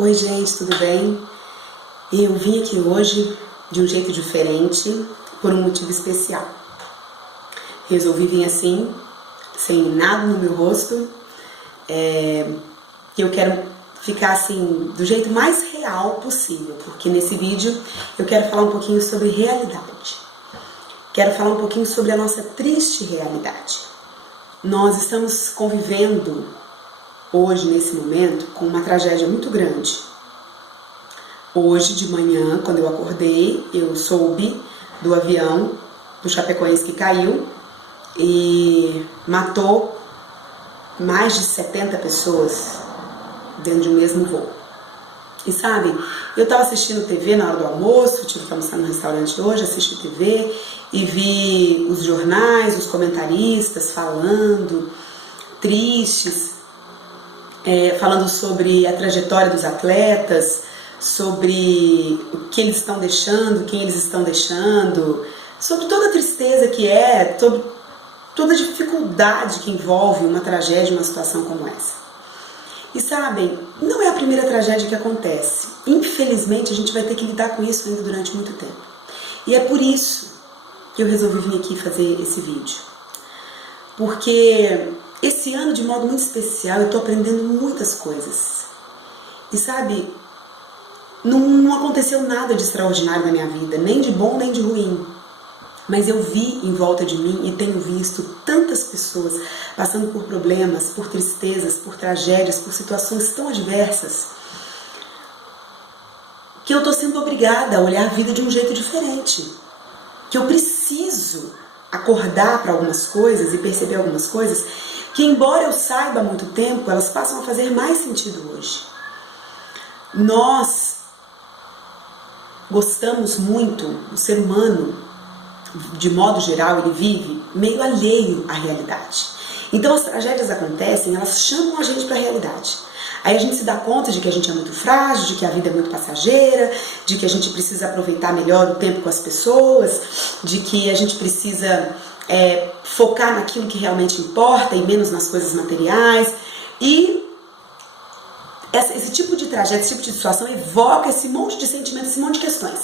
Oi gente, tudo bem? Eu vim aqui hoje de um jeito diferente, por um motivo especial. Resolvi vir assim, sem nada no meu rosto. Eu quero ficar assim, do jeito mais real possível, porque nesse vídeo eu quero falar um pouquinho sobre realidade. Quero falar um pouquinho sobre a nossa triste realidade. Nós estamos convivendo hoje, nesse momento, com uma tragédia muito grande. Hoje de manhã, quando eu acordei, eu soube do avião do Chapecoense que caiu e matou mais de 70 pessoas dentro de um mesmo voo. E sabe, eu estava assistindo TV na hora do almoço, tive que almoçar no restaurante hoje, assisti TV e vi os jornais, os comentaristas falando, tristes, falando sobre a trajetória dos atletas, sobre o que eles estão deixando, quem eles estão deixando, sobre toda a tristeza que é, sobre toda a dificuldade que envolve uma tragédia, uma situação como essa. E sabem, não é a primeira tragédia que acontece. Infelizmente, a gente vai ter que lidar com isso ainda durante muito tempo. E é por isso que eu resolvi vir aqui fazer esse vídeo. Porque esse ano, de modo muito especial, eu estou aprendendo muitas coisas. E sabe, não aconteceu nada de extraordinário na minha vida, nem de bom nem de ruim. Mas eu vi em volta de mim e tenho visto tantas pessoas passando por problemas, por tristezas, por tragédias, por situações tão adversas, que eu estou sendo obrigada a olhar a vida de um jeito diferente. Que eu preciso acordar para algumas coisas e perceber algumas coisas que, embora eu saiba há muito tempo, elas passam a fazer mais sentido hoje. Nós gostamos muito, o ser humano, de modo geral, ele vive meio alheio à realidade. Então as tragédias acontecem, elas chamam a gente para a realidade. Aí a gente se dá conta de que a gente é muito frágil, de que a vida é muito passageira, de que a gente precisa aproveitar melhor o tempo com as pessoas, de que a gente precisa focar naquilo que realmente importa e menos nas coisas materiais. E esse tipo de tragédia, esse tipo de situação evoca esse monte de sentimentos, esse monte de questões.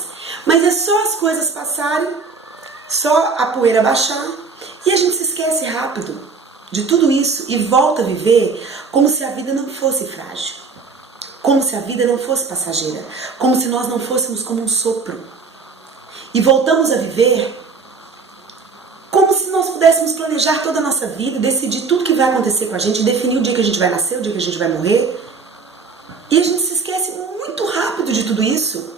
Mas é só as coisas passarem, só a poeira baixar e a gente se esquece rápido de tudo isso e volta a viver como se a vida não fosse frágil, como se a vida não fosse passageira, como se nós não fôssemos como um sopro. E voltamos a viver como se nós pudéssemos planejar toda a nossa vida, decidir tudo que vai acontecer com a gente, definir o dia que a gente vai nascer, o dia que a gente vai morrer. E a gente se esquece muito rápido de tudo isso.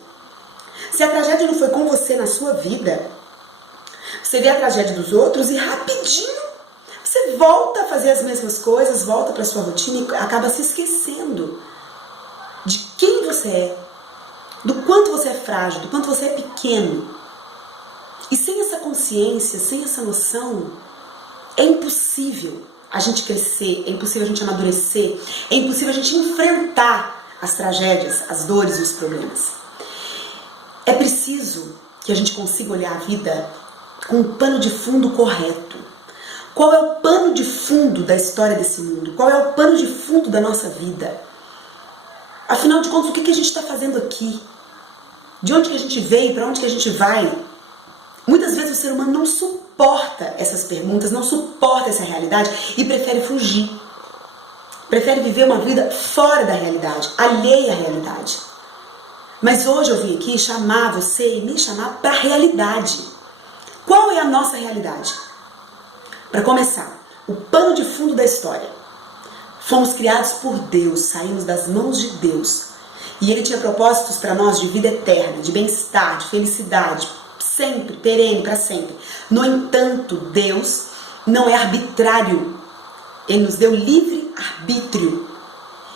Se a tragédia não foi com você na sua vida, você vê a tragédia dos outros e rapidinho você volta a fazer as mesmas coisas, volta para a sua rotina e acaba se esquecendo de quem você é, do quanto você é frágil, do quanto você é pequeno. E sem essa consciência, sem essa noção, é impossível a gente crescer, é impossível a gente amadurecer, é impossível a gente enfrentar as tragédias, as dores e os problemas. É preciso que a gente consiga olhar a vida com o pano de fundo correto. Qual é o pano de fundo da história desse mundo? Qual é o pano de fundo da nossa vida? Afinal de contas, o que a gente está fazendo aqui? De onde que a gente veio? Para onde que a gente vai? Muitas vezes o ser humano não suporta essas perguntas, não suporta essa realidade e prefere fugir. Prefere viver uma vida fora da realidade, alheia à realidade. Mas hoje eu vim aqui chamar você e me chamar para a realidade. Qual é a nossa realidade? Para começar, o pano de fundo da história. Fomos criados por Deus, saímos das mãos de Deus. E Ele tinha propósitos para nós de vida eterna, de bem-estar, de felicidade, sempre, perene, para sempre. No entanto, Deus não é arbitrário. Ele nos deu livre arbítrio.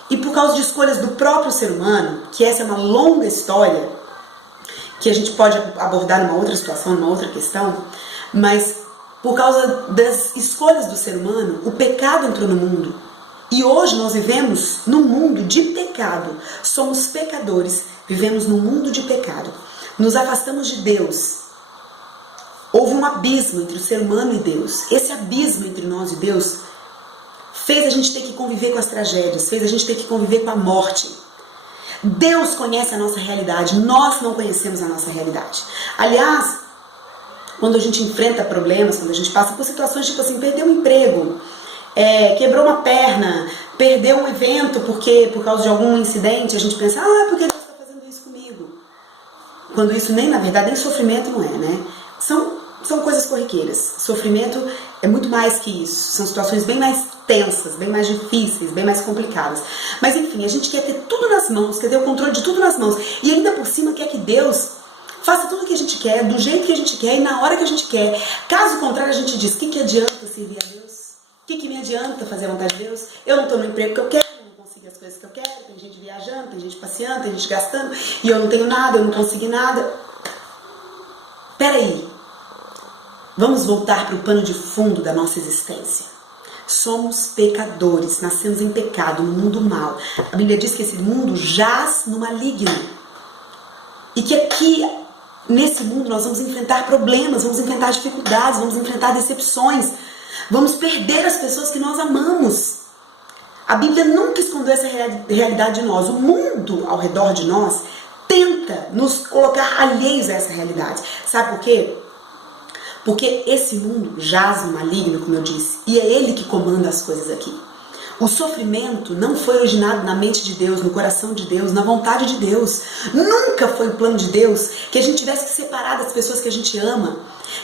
E por causa de escolhas do próprio ser humano, que essa é uma longa história, que a gente pode abordar numa outra situação, numa outra questão, mas por causa das escolhas do ser humano, o pecado entrou no mundo. E hoje nós vivemos num mundo de pecado. Somos pecadores, vivemos num mundo de pecado. Nos afastamos de Deus. Houve um abismo entre o ser humano e Deus. Esse abismo entre nós e Deus fez a gente ter que conviver com as tragédias, fez a gente ter que conviver com a morte. Deus conhece a nossa realidade, nós não conhecemos a nossa realidade. Aliás, quando a gente enfrenta problemas, quando a gente passa por situações tipo assim, perdeu um emprego, quebrou uma perna, perdeu um evento por causa de algum incidente, a gente pensa, por que Deus está fazendo isso comigo? Quando isso na verdade, nem sofrimento não é, né? São coisas corriqueiras. Sofrimento é muito mais que isso. São situações bem mais tensas, bem mais difíceis, bem mais complicadas. Mas enfim, a gente quer ter tudo nas mãos, quer ter o controle de tudo nas mãos. E ainda por cima quer que Deus faça tudo o que a gente quer, do jeito que a gente quer e na hora que a gente quer. Caso contrário, a gente diz, o que adianta servir a Deus? O que me adianta fazer a vontade de Deus? Eu não estou no emprego que eu quero, eu não consigo as coisas que eu quero, tem gente viajando, tem gente passeando, tem gente gastando, e eu não tenho nada, eu não consegui nada. Peraí. Vamos voltar para o pano de fundo da nossa existência. Somos pecadores, nascemos em pecado, no mundo mau. A Bíblia diz que esse mundo jaz no maligno. E que aqui, nesse mundo, nós vamos enfrentar problemas, vamos enfrentar dificuldades, vamos enfrentar decepções. Vamos perder as pessoas que nós amamos. A Bíblia nunca escondeu essa realidade de nós. O mundo ao redor de nós tenta nos colocar alheios a essa realidade. Sabe por quê? Porque esse mundo jaz no maligno, como eu disse, e é ele que comanda as coisas aqui. O sofrimento não foi originado na mente de Deus, no coração de Deus, na vontade de Deus. Nunca foi o plano de Deus que a gente tivesse que separar das pessoas que a gente ama,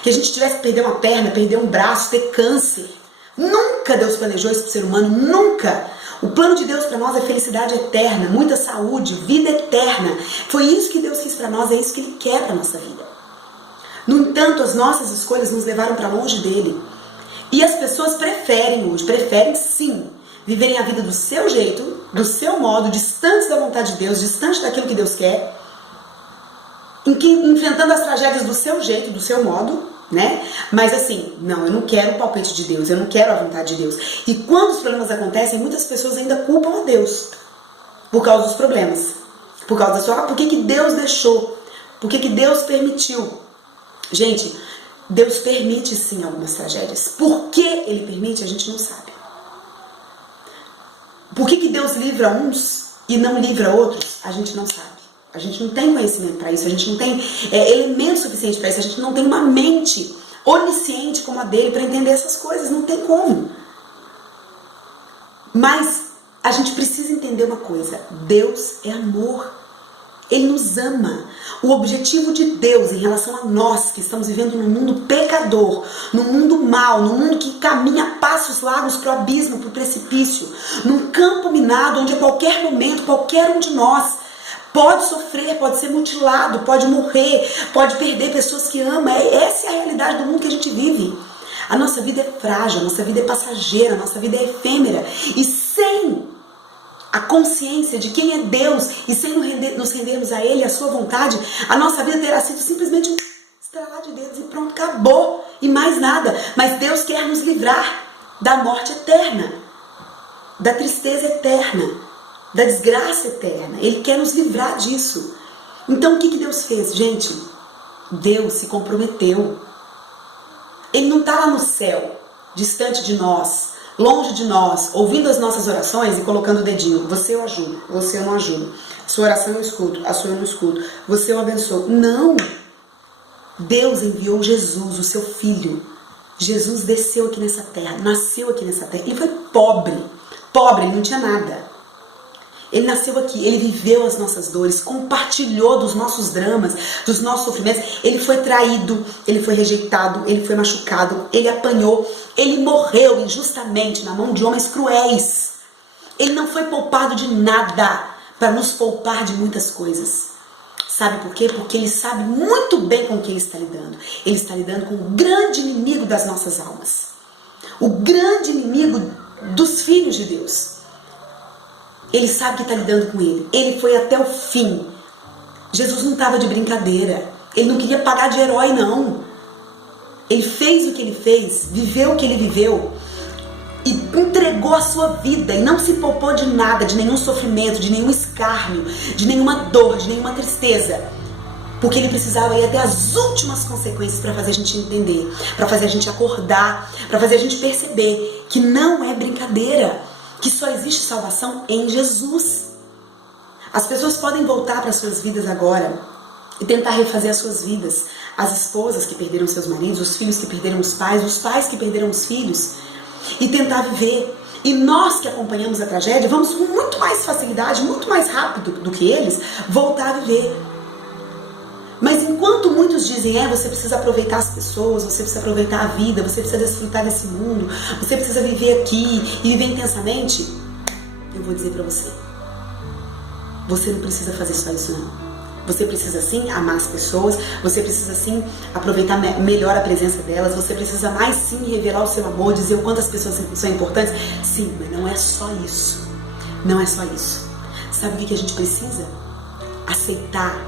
que a gente tivesse que perder uma perna, perder um braço, ter câncer. Nunca Deus planejou isso para o ser humano, nunca. O plano de Deus para nós é felicidade eterna, muita saúde, vida eterna. Foi isso que Deus quis para nós, é isso que Ele quer para a nossa vida. No entanto, as nossas escolhas nos levaram para longe dele. E as pessoas preferem sim, viverem a vida do seu jeito, do seu modo, distantes da vontade de Deus, distante daquilo que Deus quer, enfrentando as tragédias do seu jeito, do seu modo, né? Mas assim, não, eu não quero o palpite de Deus, eu não quero a vontade de Deus. E quando os problemas acontecem, muitas pessoas ainda culpam a Deus por causa dos problemas. Por causa da sua... Por que Deus deixou? Por que Deus permitiu? Gente, Deus permite sim algumas tragédias. Por que Ele permite, a gente não sabe. Por que Deus livra uns e não livra outros, a gente não sabe. A gente não tem conhecimento para isso, a gente não tem elemento suficiente para isso, a gente não tem uma mente onisciente como a dele para entender essas coisas, não tem como. Mas a gente precisa entender uma coisa, Deus é amor. Ele nos ama. O objetivo de Deus em relação a nós que estamos vivendo num mundo pecador, num mundo mau, num mundo que caminha a passos largos para o abismo, para o precipício, num campo minado onde a qualquer momento, qualquer um de nós pode sofrer, pode ser mutilado, pode morrer, pode perder pessoas que ama. Essa é a realidade do mundo que a gente vive. A nossa vida é frágil, a nossa vida é passageira, a nossa vida é efêmera. E sem a consciência de quem é Deus e sem nos rendermos a Ele, a sua vontade, a nossa vida terá sido simplesmente um estralar de dedos e pronto, acabou, e mais nada. Mas Deus quer nos livrar da morte eterna, da tristeza eterna, da desgraça eterna. Ele quer nos livrar disso. Então o que Deus fez? Gente, Deus se comprometeu. Ele não está lá no céu, distante de nós, longe de nós, ouvindo as nossas orações e colocando o dedinho. Você eu ajudo, você eu não ajudo. Sua oração eu escuto, a sua eu não escuto. Você eu abençoo. Não! Deus enviou Jesus, o seu Filho. Jesus desceu aqui nessa terra, nasceu aqui nessa terra. Ele foi pobre, ele não tinha nada. Ele nasceu aqui, ele viveu as nossas dores, compartilhou dos nossos dramas, dos nossos sofrimentos. Ele foi traído, ele foi rejeitado, ele foi machucado, ele apanhou, ele morreu injustamente na mão de homens cruéis. Ele não foi poupado de nada para nos poupar de muitas coisas. Sabe por quê? Porque ele sabe muito bem com quem ele está lidando. Ele está lidando com o grande inimigo das nossas almas. O grande inimigo dos filhos de Deus. Ele sabe que está lidando com ele. Ele foi até o fim. Jesus não estava de brincadeira. Ele não queria pagar de herói, não. Ele fez o que ele fez, viveu o que ele viveu e entregou a sua vida e não se poupou de nada, de nenhum sofrimento, de nenhum escárnio, de nenhuma dor, de nenhuma tristeza. Porque ele precisava ir até as últimas consequências para fazer a gente entender, para fazer a gente acordar, para fazer a gente perceber que não é brincadeira. Que só existe salvação em Jesus. As pessoas podem voltar para suas vidas agora e tentar refazer as suas vidas. As esposas que perderam seus maridos, os filhos que perderam os pais que perderam os filhos, e tentar viver. E nós que acompanhamos a tragédia, vamos com muito mais facilidade, muito mais rápido do que eles, voltar a viver. Mas enquanto muitos dizem, você precisa aproveitar as pessoas, você precisa aproveitar a vida, você precisa desfrutar desse mundo, você precisa viver aqui e viver intensamente, eu vou dizer pra você, você não precisa fazer só isso não. Você precisa sim amar as pessoas, você precisa sim aproveitar melhor a presença delas, você precisa mais sim revelar o seu amor, dizer o quanto as pessoas são importantes. Sim, mas não é só isso. Não é só isso. Sabe o que a gente precisa? Aceitar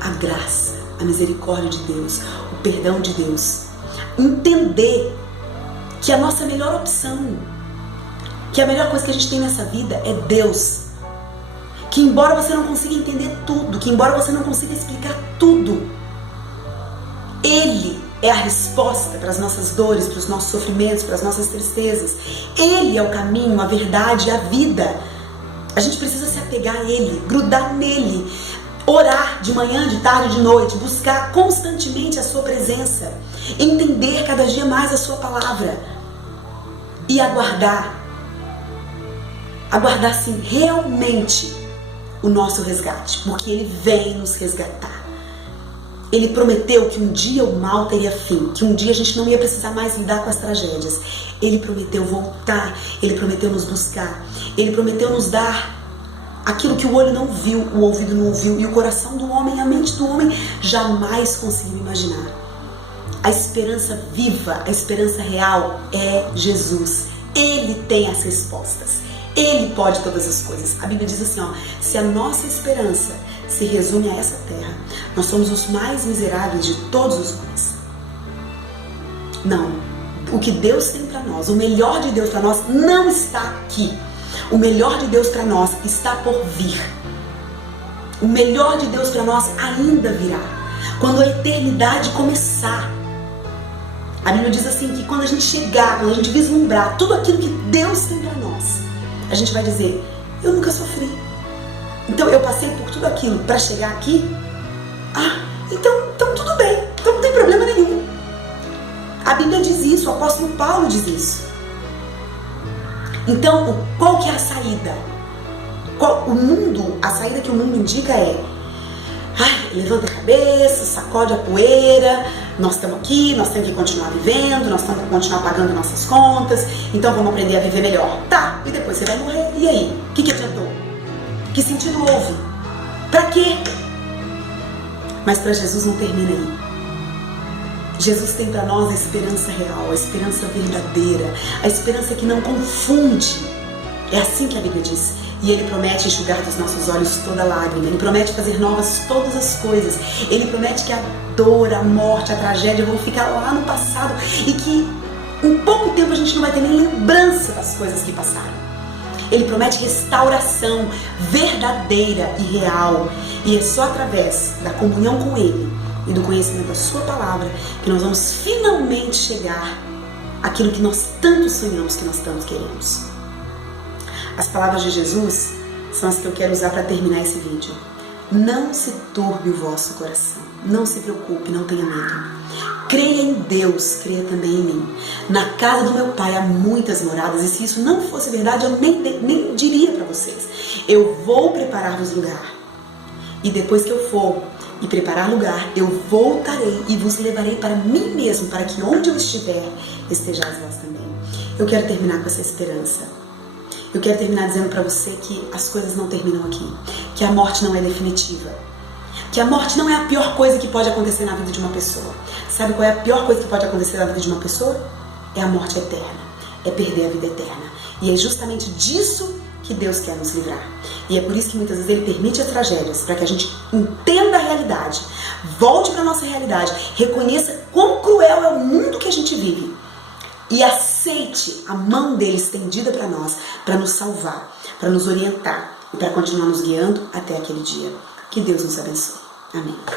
a graça, a misericórdia de Deus, o perdão de Deus. Entender que a nossa melhor opção, que a melhor coisa que a gente tem nessa vida é Deus. Que embora você não consiga entender tudo, que embora você não consiga explicar tudo, Ele é a resposta para as nossas dores, para os nossos sofrimentos, para as nossas tristezas. Ele é o caminho, a verdade, a vida. A gente precisa se apegar a Ele, grudar nele, orar de manhã, de tarde, de noite, buscar constantemente a sua presença, entender cada dia mais a sua palavra e aguardar sim realmente o nosso resgate, porque Ele vem nos resgatar. Ele prometeu que um dia o mal teria fim, que um dia a gente não ia precisar mais lidar com as tragédias. Ele prometeu voltar, Ele prometeu nos buscar, Ele prometeu nos dar aquilo que o olho não viu, o ouvido não ouviu e o coração do homem, a mente do homem jamais conseguiu imaginar. A esperança viva, a esperança real é Jesus. Ele tem as respostas. Ele pode todas as coisas. A Bíblia diz assim, se a nossa esperança se resume a essa terra, nós somos os mais miseráveis de todos os homens. Não. O que Deus tem para nós, o melhor de Deus para nós não está aqui. O melhor de Deus para nós está por vir. O melhor de Deus para nós ainda virá. Quando a eternidade começar. A Bíblia diz assim que quando a gente chegar, quando a gente vislumbrar tudo aquilo que Deus tem para nós, a gente vai dizer, eu nunca sofri. Então eu passei por tudo aquilo para chegar aqui. Então tudo bem. Então não tem problema nenhum. A Bíblia diz isso, o apóstolo Paulo diz isso. Então, qual que é a saída? A saída que o mundo indica é, levanta a cabeça, sacode a poeira, nós estamos aqui, nós temos que continuar vivendo, nós temos que continuar pagando nossas contas, então vamos aprender a viver melhor. Tá, e depois você vai morrer, e aí? O que adiantou? Que sentido houve? Pra quê? Mas para Jesus não termina aí. Jesus tem para nós a esperança real, a esperança verdadeira, a esperança que não confunde. É assim que a Bíblia diz. E Ele promete enxugar dos nossos olhos toda lágrima. Ele promete fazer novas todas as coisas. Ele promete que a dor, a morte, a tragédia vão ficar lá no passado e que em pouco tempo a gente não vai ter nem lembrança das coisas que passaram. Ele promete restauração verdadeira e real. E é só através da comunhão com Ele e do conhecimento da Sua palavra que nós vamos finalmente chegar àquilo que nós tanto sonhamos, que nós tanto queremos. As palavras de Jesus são as que eu quero usar para terminar esse vídeo. Não se turbe o vosso coração. Não se preocupe, não tenha medo. Creia em Deus, creia também em mim. Na casa do meu Pai há muitas moradas, e se isso não fosse verdade, eu nem diria para vocês. Eu vou preparar-vos lugar. E depois que eu for e preparar lugar, eu voltarei e vos levarei para mim mesmo, para que onde eu estiver, estejais vós também. Eu quero terminar com essa esperança. Eu quero terminar dizendo para você que as coisas não terminam aqui, que a morte não é definitiva, que a morte não é a pior coisa que pode acontecer na vida de uma pessoa. Sabe qual é a pior coisa que pode acontecer na vida de uma pessoa? É a morte eterna, é perder a vida eterna. E é justamente disso que Deus quer nos livrar. E é por isso que muitas vezes Ele permite as tragédias, para que a gente entenda a realidade, volte para a nossa realidade, reconheça quão cruel é o mundo que a gente vive e aceite a mão dele estendida para nós, para nos salvar, para nos orientar e para continuar nos guiando até aquele dia. Que Deus nos abençoe. Amém.